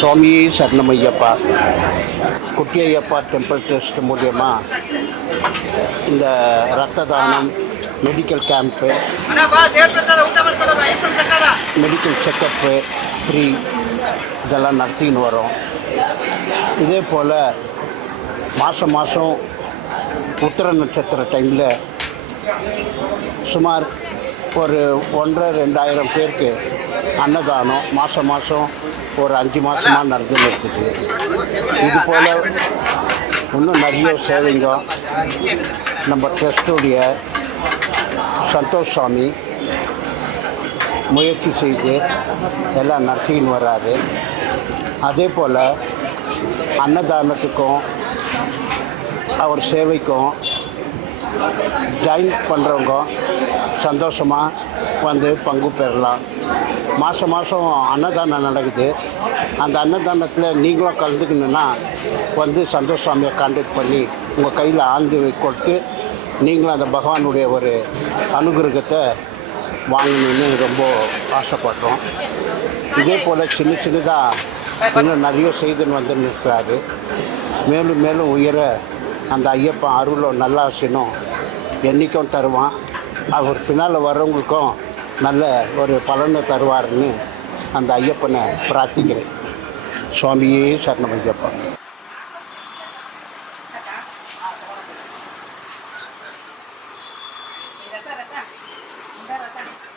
சுவாமி சரணமையப்பா. குட்டி Ayyappa temple trust மூலியமாக இந்த ரத்த தானம், medical camp, medical checkup free இதெல்லாம் நடத்தின்னு வரோம். இதே போல் மாதம் மாதம் உத்திர நட்சத்திர டைமில் சுமார் ஒரு 1,500-2,000 பேருக்கு அன்னதானம் மாதம் ஒரு 5 மாதமாக நடந்துன்னு இருக்குது. இது போல் இன்னும் நிறைய சேவைங்க நம்ம ட்ரஸ்ட்டுடைய சந்தோஷ் சாமி முயற்சி செய்து எல்லாம் நடத்தின்னு வர்றாரு. அதே போல் அன்னதானத்துக்கும் அவர் சேவைக்கும் ஜாயின் பண்ணுறவங்க சந்தோஷமாக வந்து பங்கு பெறலாம். மாதம் அன்னதானம் நடக்குது. அந்த அன்னதானத்தில் நீங்களும் கலந்துக்கணுன்னா வந்து சந்தோஷ் சாமியை கான்டாக்ட் பண்ணி உங்கள் கையில் ஆழ்ந்து கொடுத்து நீங்களும் அந்த பகவானுடைய ஒரு அனுகிரகத்தை வாங்கணுன்னு ரொம்ப ஆசைப்படுறோம். இதே போல் சின்னதாக இன்னும் நிறைய செய்துன்னு வந்துன்னு இருக்கிறாரு. மேலும் மேலும் உயர அந்த ஐயப்பன் அருளும் நல்லாசினும் என்றைக்கும் தருவான். அவர் பின்னால் வர்றவங்களுக்கும் நல்ல ஒரு பலனை தருவார்னு அந்த ஐயப்பனை பிரார்த்திக்கிறேன். சுவாமியே சரணம் ஐயப்பா. Rasa.